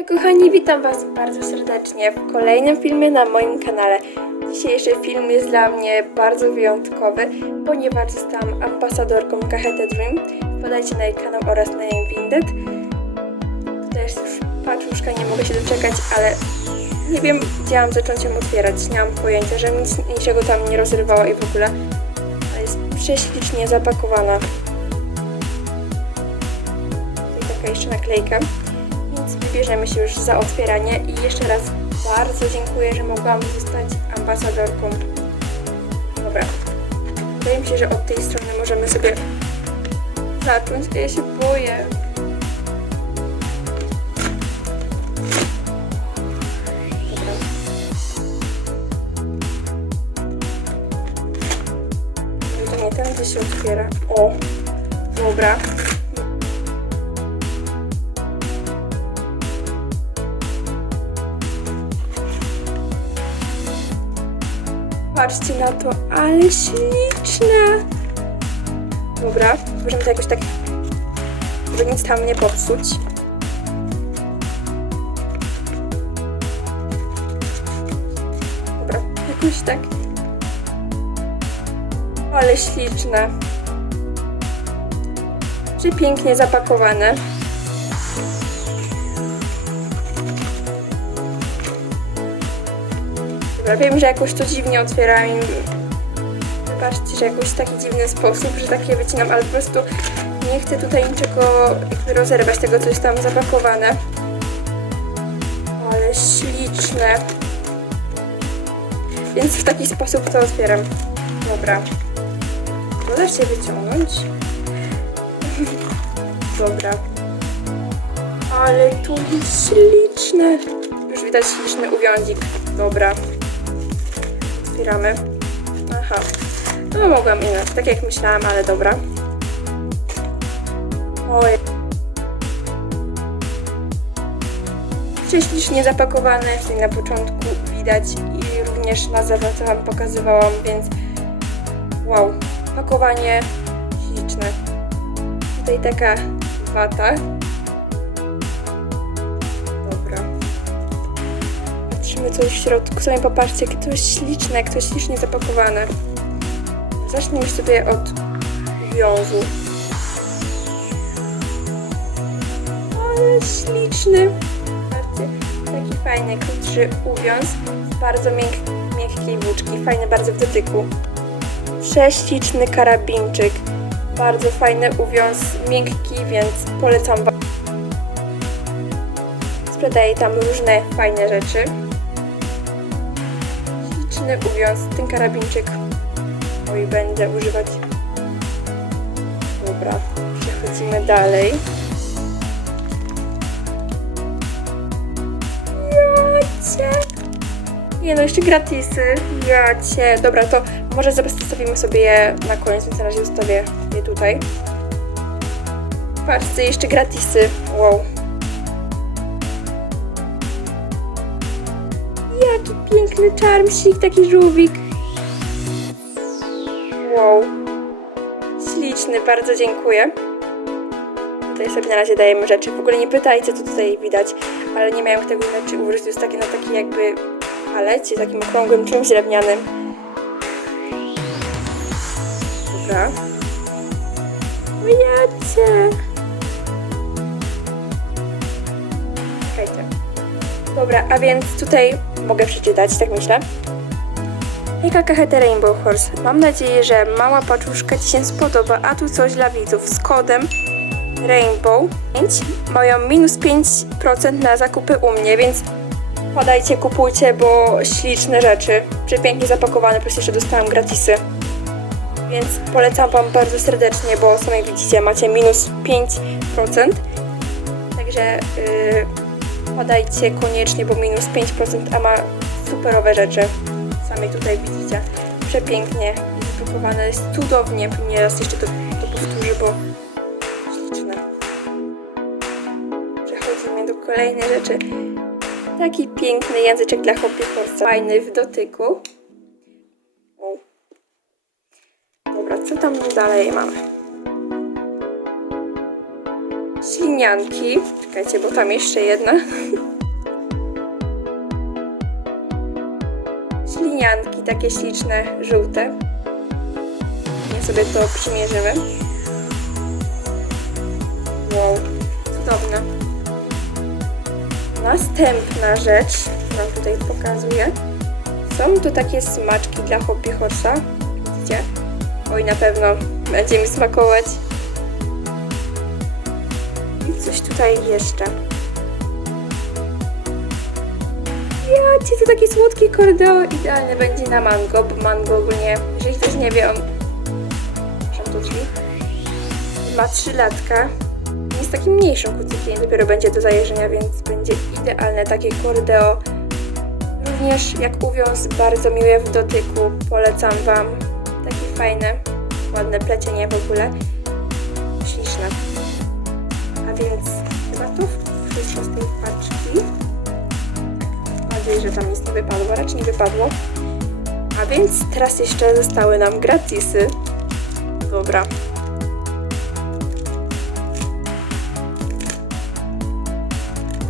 Hej kochani, witam Was bardzo serdecznie w kolejnym filmie na moim kanale. Dzisiejszy film jest dla mnie bardzo wyjątkowy, ponieważ zostałam ambasadorką Kahete Dream. Wpadajcie na jej kanał oraz na jej Windet. Tutaj jest już paczuszka, nie mogę się doczekać, ale nie wiem mam zacząć ją otwierać. Nie mam pojęcia, że nic, niczego tam nie rozrywała i w ogóle. Ale jest prześlicznie zapakowana. Tutaj taka jeszcze naklejka. Wybierzemy się już za otwieranie i jeszcze raz bardzo dziękuję, że mogłam zostać ambasadorką. Dobra. Wydaje mi się, że od tej strony możemy sobie zacząć, ja się boję. Dobra. To nie się otwiera. O! Dobra. Patrzcie na to, ale śliczne! Dobra, możemy to jakoś tak, żeby nic tam nie popsuć. Dobra, jakoś tak. Ale śliczne. Przepięknie zapakowane. Wiem, że jakoś to dziwnie otwieram i wybaczcie, że jakoś w taki dziwny sposób, że takie wycinam, ale po prostu nie chcę tutaj niczego rozerwać tego, co jest tam zapakowane. Ale śliczne. Więc w taki sposób to otwieram. Dobra. To da się wyciągnąć. Dobra. Ale tu jest śliczne. Już widać śliczny uwiązik. Dobra. Otwieramy. Aha. No mogłam inaczej, tak jak myślałam, ale dobra. Oj. Prześlicznie zapakowane, tutaj na początku widać i również na zewnątrz Wam pokazywałam, więc wow, pakowanie śliczne. Tutaj taka wata. Patrzymy co jest w środku. Sami popatrzcie, jakie to jest śliczne, jak to jest ślicznie zapakowane. Zacznijmy sobie od wiązu. Ale śliczny. Taki fajny, krótszy uwiąz. Bardzo mięk, miękkiej włóczki, fajny bardzo w dotyku. Prześliczny karabinczyk. Bardzo fajny uwiąz, miękki, więc polecam Wam. Sprzedaje tam różne fajne rzeczy. Śliczny uwiąz, ten karabinczyk. Oj, będę używać. Dobra, przechodzimy dalej. Jacie! Nie no, jeszcze gratisy. Jacie. Dobra, to może zostawimy sobie je na koniec, więc na razie zostawię je tutaj. Patrzcie, jeszcze gratisy. Wow. Piękny czarmsik, taki żółwik. Wow. Śliczny, bardzo dziękuję. Tutaj sobie na razie dajemy rzeczy. W ogóle nie pytajcie, co tutaj widać, ale nie miałem tego inaczej. To jest takie na takiej jakby palecie, takim okrągłym czymś drewnianym. Dobra. Ojacie. Dobra, a więc tutaj mogę przeczytać, tak myślę. Hejka Kahete Rainbow Horse. Mam nadzieję, że mała paczuszka Ci się spodoba, a tu coś dla widzów. Z kodem Rainbow 5 mają minus 5% na zakupy u mnie, więc podajcie, kupujcie, bo śliczne rzeczy. Przepięknie zapakowane, plus jeszcze dostałam gratisy. Więc polecam Wam bardzo serdecznie, bo sami widzicie, macie minus 5%. Także yy, podajcie koniecznie, bo minus 5%, a ma superowe rzeczy. Sami tutaj widzicie. Przepięknie zapakowane, jest cudownie. Nie raz jeszcze to, to powtórzę, bo śliczne. Przechodzimy do kolejnej rzeczy. Taki piękny języczek dla hobby. Fajny w dotyku. Dobra, co tam dalej mamy? Ślinianki. Czekajcie, bo tam jeszcze jedna. Ślinianki, takie śliczne, żółte. Nie sobie to przymierzymy. Wow, cudowne. Następna rzecz, wam tutaj pokazuję. Są to takie smaczki dla hobby horsa. Widzicie? Oj, na pewno będzie mi smakować. Coś tutaj jeszcze. Jacie, to taki słodki kordeo. Idealny będzie na mango, bo mango ogólnie, jeżeli ktoś nie wie, on... Przepraszam. Ma 3 latka. Jest takim mniejszym kucykiem, dopiero będzie do zajeżdżenia, więc będzie idealne takie kordeo. Również jak uwiąz, bardzo miłe w dotyku. Polecam Wam. Takie fajne, ładne plecienie w ogóle. A więc to wszystko z tej paczki. Mam nadzieję, że tam nic nie wypadło, raczej nie wypadło. A więc teraz jeszcze zostały nam gratisy. Dobra.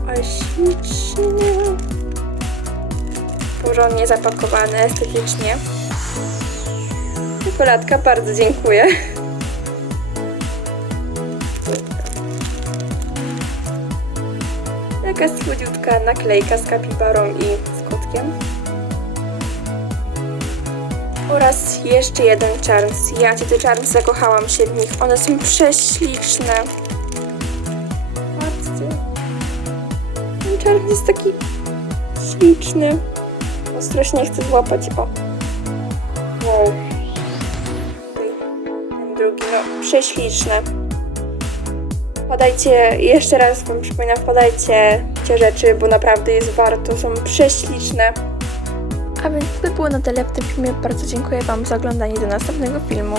Ale ślicznie. Porządnie zapakowane, estetycznie. Czekolatka, bardzo dziękuję. Taka słodziutka naklejka z kapibarą i z kotkiem. Oraz jeszcze jeden Charms. Ja te Charms zakochałam się w nich. One są prześliczne. Patrzcie. Ten Charms jest taki śliczny. Ostrożnie chcę złapać. O. Wow. Ten drugi, no prześliczne. Wpadajcie, jeszcze raz Wam przypominam, wpadajcie te rzeczy, bo naprawdę jest warto, są prześliczne. A więc to by było na tyle w tym filmie. Bardzo dziękuję Wam za oglądanie do następnego filmu.